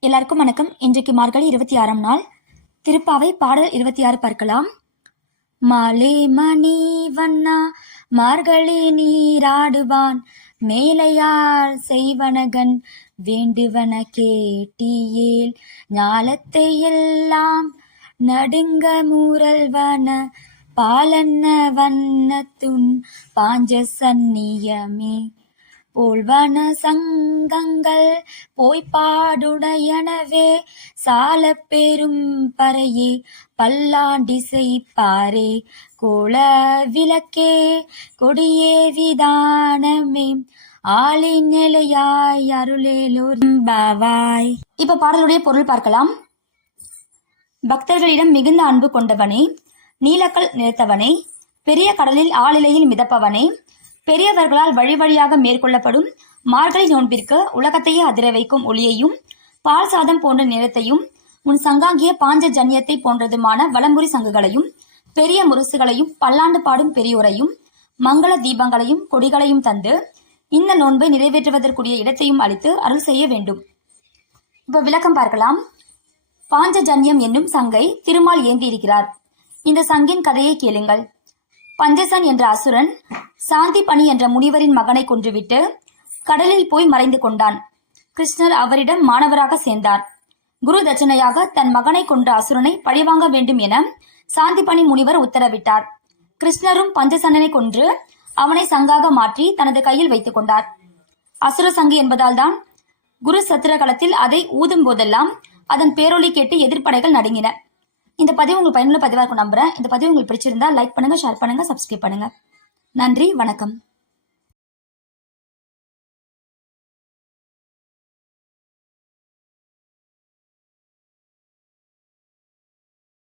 எல்லாருக்கும் வணக்கம். இன்றைக்கு மார்கழி இருபத்தி ஆறாம் நாள். திருப்பாவை பாடல் இருபத்தி ஆறு பார்க்கலாம். மாலே மணி வண்ணா மார்கழி நீராடுவான். மேலையார் செய்வனகன் வேண்டுவன கேட்டியேல். ஞாலத்தை எல்லாம் நடுங்க மூரல்வன பாலன்ன வண்ணத்துன் பாஞ்ச சன்னியமே போல்வன சங்கங்கள் போய்ப்பாடுடையனவே சால பெரும் பறையே பல்லாண்டிசை பாரே கோல விளக்கே கொடியே விதானமே ஆளின் நிலையாய் அருளேலூர் பாவாய் இப்ப பாடலுடைய பொருள் பார்க்கலாம். பக்தர்களிடம் மிகுந்த அன்பு கொண்டவனே நீலக்கல் நிறுத்தவனே பெரிய கடலில் ஆளிலையில் மிதப்பவனே பெரியவர்களால் வழி வழியாக மேற்கொள்ளப்படும் மார்கழி நோன்பிற்கு உலகத்தையே அதிர வைக்கும் ஒளியையும் பால் சாதம் போன்ற நிறத்தையும் உன் சங்காங்கிய பாஞ்ச ஜன்யத்தை போன்றதுமான வலம்புரி சங்குகளையும் பெரிய முரசுகளையும் பல்லாண்டு பாடும் பெரியோரையும் மங்கள தீபங்களையும் கொடிகளையும் தந்து இந்த நோன்பை நிறைவேற்றுவதற்குரிய இடத்தையும் அளித்து அருள் செய்ய வேண்டும். இப்ப விளக்கம் பார்க்கலாம். பாஞ்சஜன்யம் என்னும் சங்கை திருமால் ஏந்தியிருக்கிறார். இந்த சங்கின் கதையை கேளுங்கள். பஞ்சசன் என்ற அசுரன் சாந்தி பணி என்ற முனிவரின் மகனை கொன்றுவிட்டு கடலில் போய் மறைந்து கொண்டான். கிருஷ்ணர் அவரிடம் மாணவராக சேர்ந்தார். குரு தட்சணையாக தன் மகனை கொன்ற அசுரனை பழிவாங்க வேண்டும் என சாந்திபணி முனிவர் உத்தரவிட்டார். கிருஷ்ணரும் பஞ்சசனனை கொன்று அவனை சங்காக மாற்றி தனது கையில் வைத்துக் கொண்டார். அசுர சங்கு என்பதால் தான் குரு சத்திரகலத்தில் அதை ஊதும் போதெல்லாம் அதன் பேரொலி கேட்டு எதிர்ப்படைகள் நடுங்கின. இந்த பதிவு உங்களுக்கு பயனுள்ள பதிவாக இருக்கும். நம்புறேன். இந்த பதிவு உங்களுக்கு பிடிச்சிருந்தா லைக் பண்ணுங்க ஷேர் பண்ணுங்க சப்ஸ்கிரைப் பண்ணுங்க. நன்றி வணக்கம்.